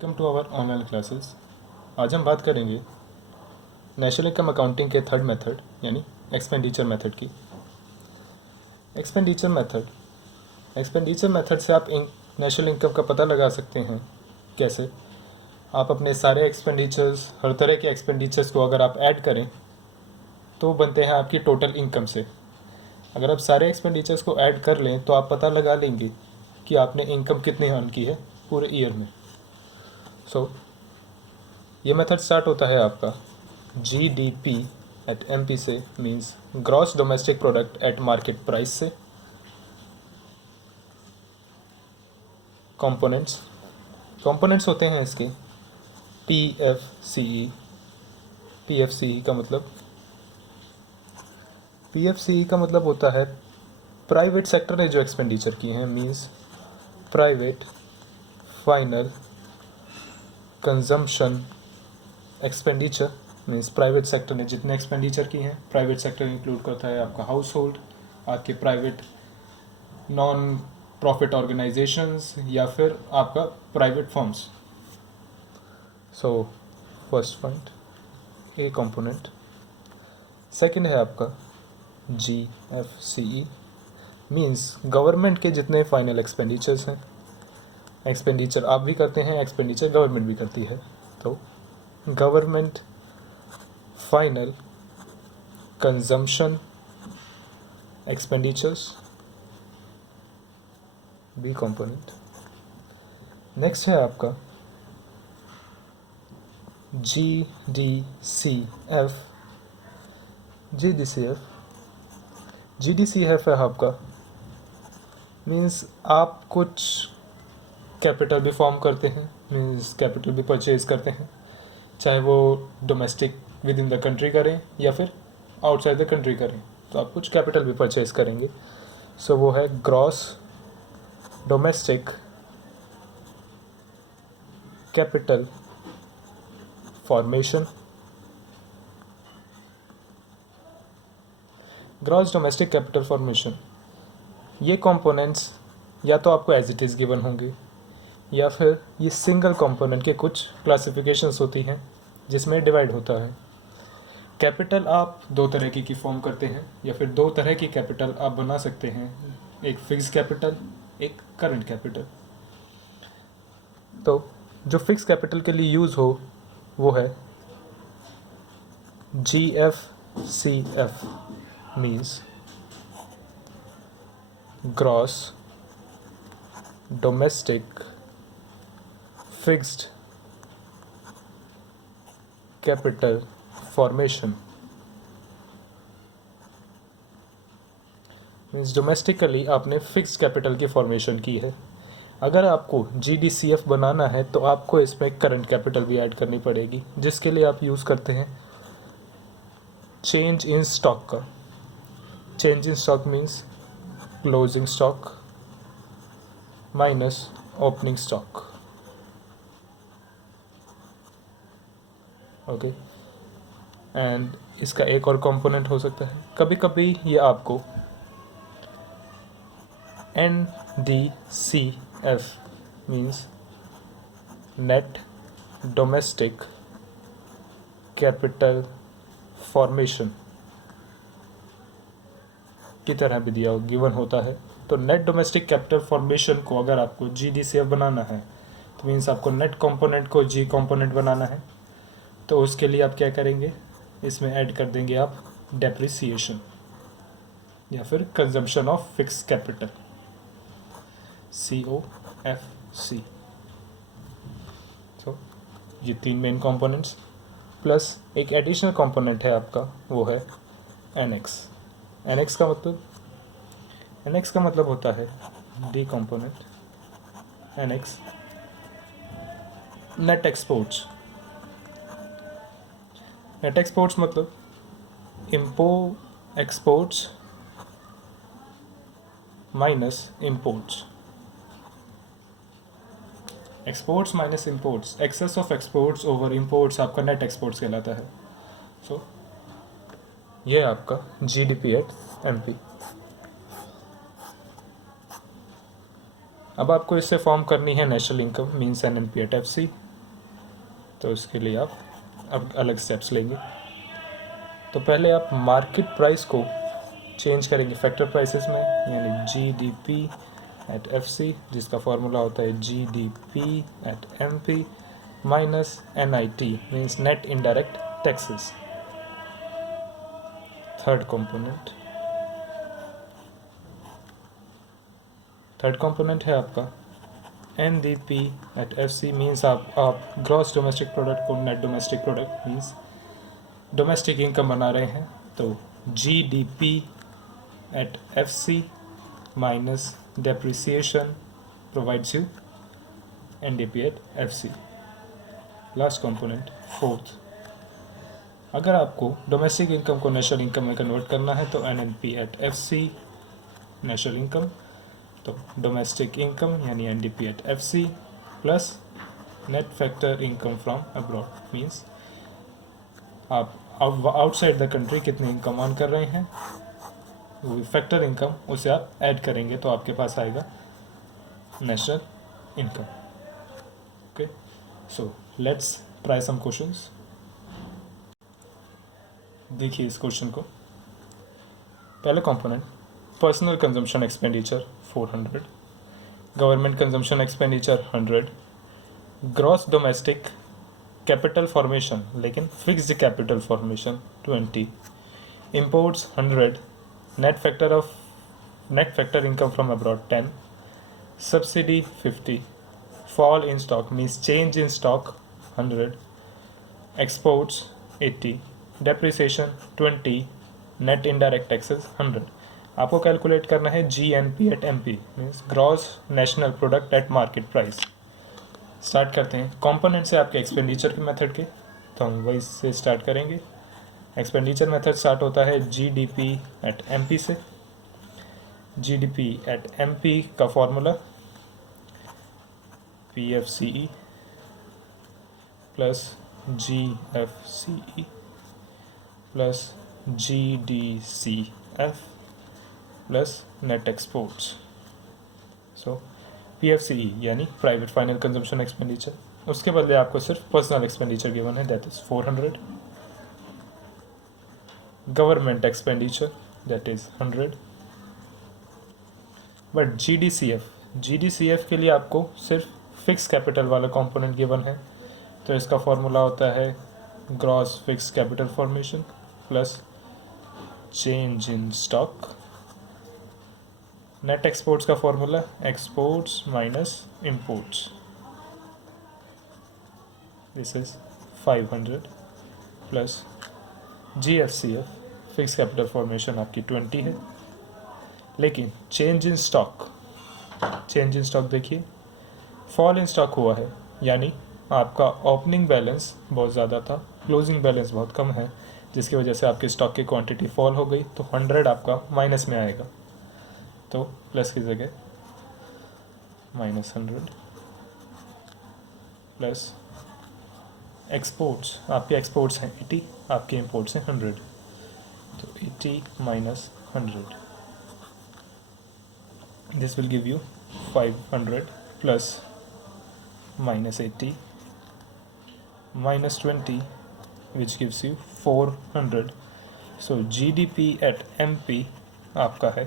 Welcome to our online classes. आज हम बात करेंगे नेशनल इनकम अकाउंटिंग के थर्ड मेथड यानी एक्सपेंडिचर मेथड की। एक्सपेंडिचर मेथड से आप नेशनल इनकम का पता लगा सकते हैं। कैसे? आप अपने सारे एक्सपेंडिचर्स, हर तरह के एक्सपेंडिचर्स को अगर आप ऐड करें तो बनते हैं आपकी टोटल इनकम से। अगर आप सारे एक्सपेंडिचर्स को ऐड कर लें तो आप पता लगा लेंगे कि आपने इनकम कितनी अर्न की है पूरे ईयर में। ये मेथड स्टार्ट होता है आपका GDP एट MP से, means gross domestic product at market price से। कंपोनेंट्स होते हैं इसके PFCE। PFCE का मतलब होता है प्राइवेट सेक्टर ने जो एक्सपेंडिचर की हैं, means private final consumption expenditure. Means private sector ने जितने एक्सपेंडिचर की हैं, प्राइवेट सेक्टर इंक्लूड करता है आपका हाउस होल्ड, आपके प्राइवेट नॉन प्रॉफिट ऑर्गेनाइजेशंस या फिर आपका private firms. So first point A component. Second है आपका GFCE, मीन्स गवर्नमेंट के जितने फाइनल एक्सपेंडिचर्स हैं। एक्सपेंडिचर आप भी करते हैं, एक्सपेंडिचर गवर्नमेंट भी करती है, तो government final consumption expenditures B component. Next है आपका GDCF है आपका, मीन्स आप कुछ कैपिटल भी फॉर्म करते हैं, मीन्स कैपिटल भी परचेज करते हैं, चाहे वो domestic with in the country करें या फिर आउटसाइड द कंट्री करें, तो आप कुछ कैपिटल भी परचेज करेंगे। सो वो है gross domestic capital formation. Gross domestic capital formation, ये कंपोनेंट्स या तो आपको एज इट इज़ गिवन होंगे या फिर ये सिंगल कंपोनेंट के कुछ क्लासिफिकेशंस होती हैं जिसमें डिवाइड होता है। कैपिटल आप दो तरह की फॉर्म करते हैं या फिर दो तरह की कैपिटल आप बना सकते हैं, एक फिक्स कैपिटल, एक करंट कैपिटल। तो जो फिक्स कैपिटल के लिए यूज़ हो वो है GFCF, means gross domestic fixed capital formation. Means domestically आपने फिक्स्ड कैपिटल की फॉर्मेशन की है। अगर आपको GDCF बनाना है तो आपको इसमें करंट कैपिटल भी ऐड करनी पड़ेगी, जिसके लिए आप यूज़ करते हैं चेंज इन स्टॉक का। Change in stock means closing stock minus opening stock. Okay, and इसका एक और कंपोनेंट हो सकता है, कभी कभी ये आपको NDCF means net domestic capital formation की तरह भी दिया गिवन होता है। तो नेट डोमेस्टिक कैपिटल फॉर्मेशन को अगर आपको GDCF बनाना है तो मीन्स आपको नेट कंपोनेंट को G कंपोनेंट बनाना है, तो उसके लिए आप क्या करेंगे, इसमें ऐड कर देंगे आप डेप्रिसिएशन या फिर consumption of fix capital, COFC। तो ये तीन मेन कंपोनेंट्स प्लस एक एडिशनल कंपोनेंट है आपका, वो है एनेक्स। एनेक्स का मतलब होता है D component. Annex net exports. Net exports मतलब exports minus imports. Exports minus imports, excess of exports over imports आपका नेट एक्सपोर्ट्स कहलाता है। सो ये आपका GDP एट MP। अब आपको इससे फॉर्म करनी है national income means NNP at FC। तो इसके लिए आप अब अलग स्टेप्स लेंगे। तो पहले आप मार्केट प्राइस को चेंज करेंगे फैक्टर प्राइसेस में, यानी GDP एट FC, जिसका फॉर्मूला होता है GDP at MP minus NIT means net indirect taxes. Third component है आपका NDP एट FC मीन्स आप ग्रॉस डोमेस्टिक प्रोडक्ट को net domestic product means domestic income बना रहे हैं, तो GDP at FC minus depreciation provides you NDP at FC। Last component fourth, अगर आपको डोमेस्टिक इनकम को नेशनल इनकम में कन्वर्ट करना है तो NNP at FC national income, तो डोमेस्टिक इनकम यानी NDP at FC plus net factor income from abroad means आप आउटसाइड द कंट्री कितनी इनकम अर्न कर रहे हैं, वो फैक्टर इनकम उसे आप ऐड करेंगे तो आपके पास आएगा national income. Okay, so let's try some questions. देखिए इस क्वेश्चन को, पहले component personal consumption expenditure 400, government consumption expenditure 100, gross domestic capital formation लेकिन fixed capital formation 20, imports 100, net factor income from abroad 10, subsidy 50, fall in stock means change in stock 100, exports 80, depreciation 20, net indirect taxes 100। आपको calculate करना है GNP at MP means gross national product at market price. Start करते हैं component से आपके expenditure के method के, तो हम वही से स्टार्ट करेंगे। एक्सपेंडिचर मेथड स्टार्ट होता है GDP एट MP से। GDP एट MP का formula PFCE plus GFCE plus GDCF plus net exports. So PFCE यानी प्राइवेट फाइनल कंजम्पशन एक्सपेंडिचर, उसके बदले आपको सिर्फ पर्सनल एक्सपेंडिचर गिवन है, that is 400। Government expenditure that is 100, but GDCF के लिए आपको सिर्फ फिक्स कैपिटल वाला कंपोनेंट गिवन है, तो इसका फॉर्मूला होता है gross fix capital formation plus change in stock. Net exports का formula exports minus imports, this is 500 plus GFCF fix capital formation आपकी 20 है, लेकिन चेंज इन स्टॉक देखिए फॉल इन स्टॉक हुआ है, यानी आपका ओपनिंग बैलेंस बहुत ज़्यादा था, क्लोजिंग बैलेंस बहुत कम है, जिसकी वजह से आपकी स्टॉक की क्वांटिटी फॉल हो गई, तो 100 आपका माइनस में आएगा, तो प्लस की जगह -100 प्लस एक्सपोर्ट्स, आपके एक्सपोर्ट्स हैं 80, आपके इंपोर्ट्स हैं 100, तो 80 minus 100, this will give you 500 plus -80 -20 which gives you 400। So GDP at MP आपका है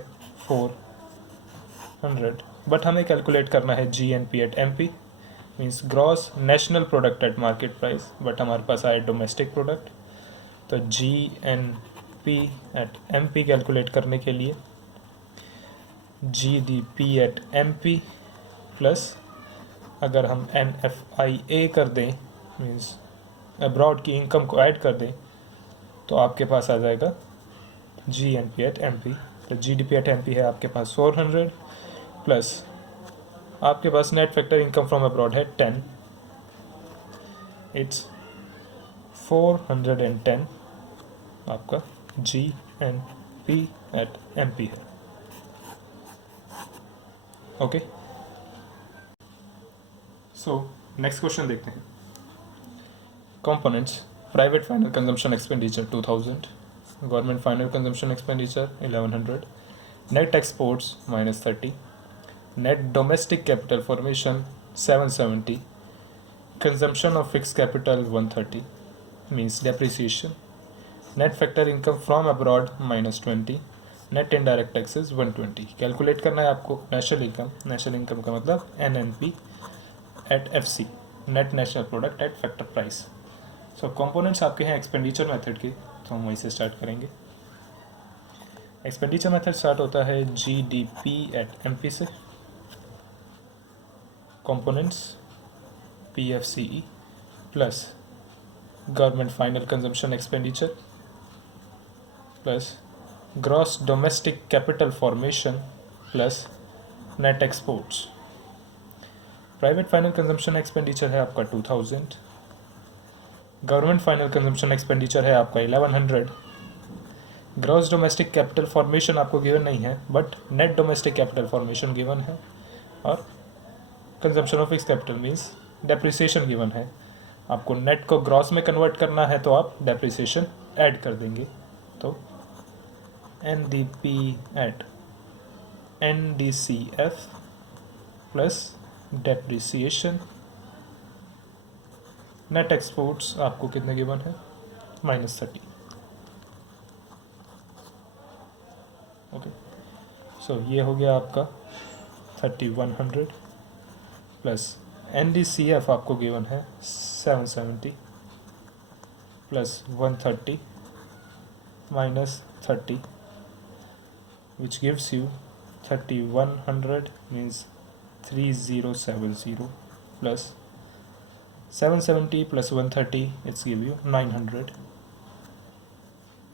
400, बट हमें कैलकुलेट करना है GNP eight MP means gross national product at market price, but हमारे पास आए डोमेस्टिक प्रोडक्ट, तो GNP एट MP कैलकुलेट करने के लिए GDP एट MP प्लस अगर हम NFIA कर दें मीन्स अब्रॉड की इनकम को ऐड कर दें, तो आपके पास आ जाएगा GNP एट MP। तो GDP एट MP है आपके पास 400 प्लस आपके पास net factor income from abroad है 10, इट्स 410 आपका GNP एट MP है। ओके, सो नेक्स्ट क्वेश्चन देखते हैं। Components private final consumption expenditure 2000, government final consumption expenditure 1100, net exports -30, net domestic capital formation 770, consumption of fix capital 130 means depreciation, net factor income from abroad -20, net indirect taxes 120। Calculate करना है आपको national income, national income का मतलब NNP at FC, net national product at factor price. So components आपके हैं expenditure method के, तो हम वहीं से स्टार्ट करेंगे। एक्सपेंडिचर मेथड स्टार्ट होता है GDP एट MP से, components PFCE plus government final consumption expenditure plus gross domestic capital formation plus net exports. Private final consumption expenditure है आपका 2000, गवर्नमेंट फाइनल कंजम्पशन एक्सपेंडिचर है आपका 1100, ग्रॉस डोमेस्टिक कैपिटल फॉर्मेशन आपको given नहीं है but net domestic capital formation given है, और consumption of fix capital means depreciation given है। आपको नेट को ग्रॉस में कन्वर्ट करना है तो आप डेप्रिसिएशन ऐड कर देंगे, तो NDP at NDCF plus depreciation, net exports आपको कितने गिवन है -30। ओके, सो ये हो गया आपका 3100 प्लस NDCF आपको गिवन है 770 plus 130 -30 which gives you 3100 means 3070 plus 770 plus 130 it's give you 900.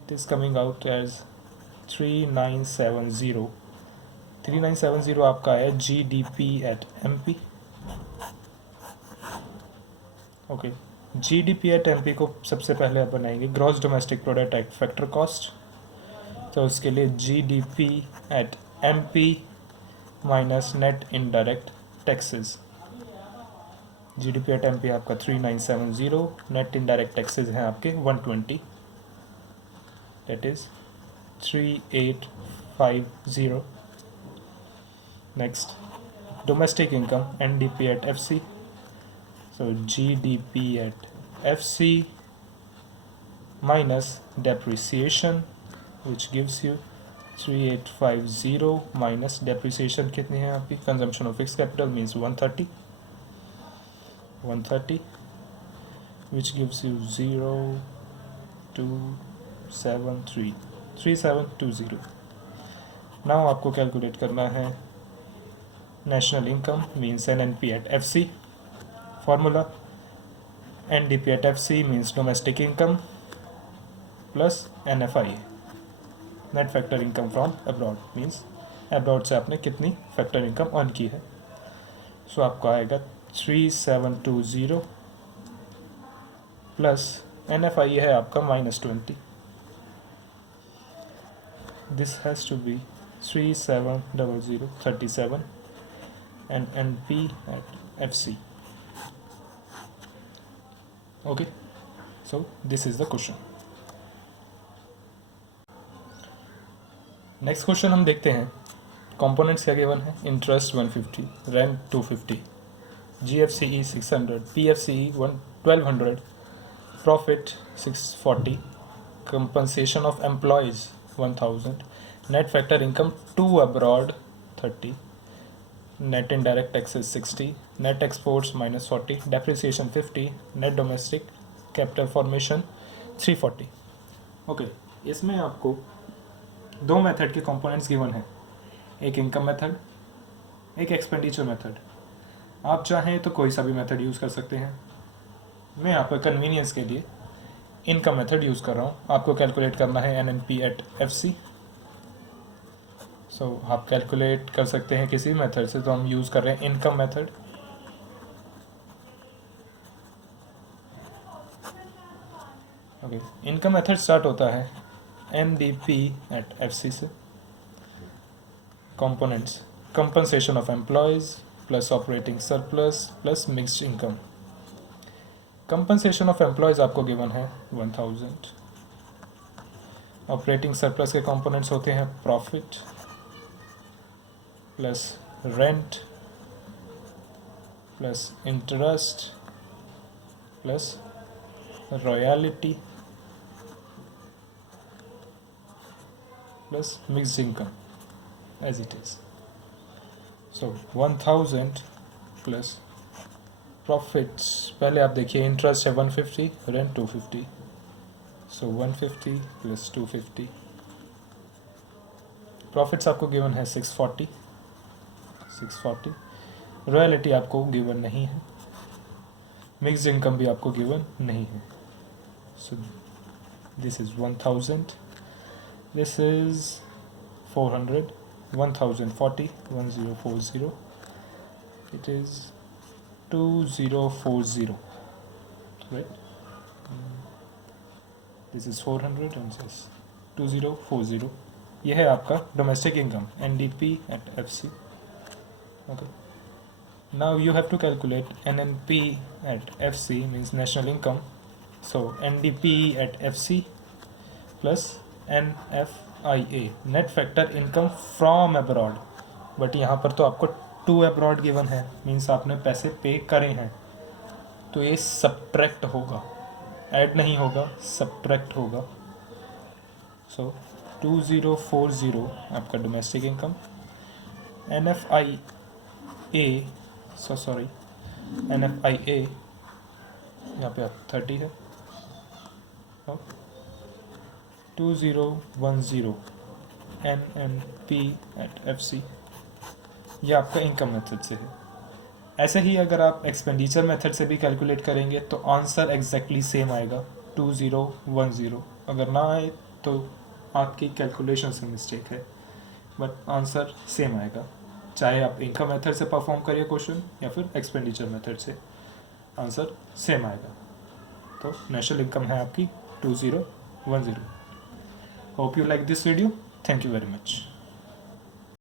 It is coming out as 3970. 3970 आपका है GDP at MP। Okay, GDP at MP को सबसे पहले आप बनाएंगे gross domestic product at factor cost, तो उसके लिए GDP at MP minus net indirect taxes. GDP at MP आपका 3970, नेट इनडायरेक्ट टैक्सेस हैं आपके 120, that is 3850। Next domestic income NDP at FC, so GDP at FC minus depreciation which gives you 3850 minus depreciation कितनी है आपकी, consumption of fixed capital means 130 which gives you 3720। now आपको calculate करना है national income means NNP at FC, formula NDP at FC means domestic income plus NFI, net factor income from abroad means abroad से आपने कितनी factor income earn की है। सो आपका आएगा 3720 प्लस NFI है आपका -20, this has to be 370037 and NP at FC. Okay, so this is the question. Next question हम देखते हैं। कंपोनेंट्स क्या गिवन है, interest 150, rent 250, GFCE 600, PFCE 1200, profit 640, compensation of employees 1000, net factor income to abroad 30, net indirect taxes 60, net exports -40, depreciation 50, net domestic capital formation 340। Okay, इसमें आपको दो method के components given है, एक इनकम मेथड, एक expenditure method. आप चाहें तो कोई सा भी मेथड यूज़ कर सकते हैं, मैं आपका कन्वीनियंस के लिए इनकम मेथड यूज़ कर रहा हूँ। आपको कैलकुलेट करना है NNP एट FC, सो आप कैलकुलेट कर सकते हैं किसी मेथड से, तो हम यूज़ कर रहे हैं income method. Okay, income method start होता है NDP एट FC से, components compensation of employees plus operating surplus plus mixed income. Compensation of employees आपको गिवन है 1000, ऑपरेटिंग सरप्लस के कंपोनेंट्स होते हैं profit plus rent plus interest plus royalty plus mixed income as it is. So 1000 plus profits. पहले आप देखिए interest है 150, rent 250. So 150 plus 250. Profits आपको गिवन है 640. रॉयल्टी आपको गिवन नहीं है. मिक्स्ड इनकम भी आपको गिवन नहीं है. So this is 1000, this is 400, 1040, 1040. It is 2040, right? This is 400 and this 2040. यह है आपका domestic income, NDP at FC. Okay. Now you have to calculate NNP at FC, means national income. So NDP at FC plus NFIA, net factor income from abroad. But यहाँ पर तो आपको to abroad given है, means आपने पैसे पे करे हैं, तो ये सब्ट्रैक्ट होगा, ऐड नहीं होगा, सब्ट्रैक्ट होगा. सो 2040 आपका डोमेस्टिक इनकम. NFIA यहाँ पे 30 है. 2010 NNP at FC. ये आपका इनकम मेथड से है. ऐसे ही अगर आप एक्सपेंडिचर मेथड से भी कैलकुलेट करेंगे तो आंसर एग्जैक्टली सेम आएगा 2010. अगर ना आए तो आपकी कैलकुलेशन से मिस्टेक है, बट आंसर सेम आएगा, चाहे आप इनकम मेथड से परफॉर्म करिए क्वेश्चन या फिर एक्सपेंडिचर मेथड से, आंसर सेम आएगा. तो नेशनल इनकम है आपकी 2010. Hope you like this video. Thank you very much.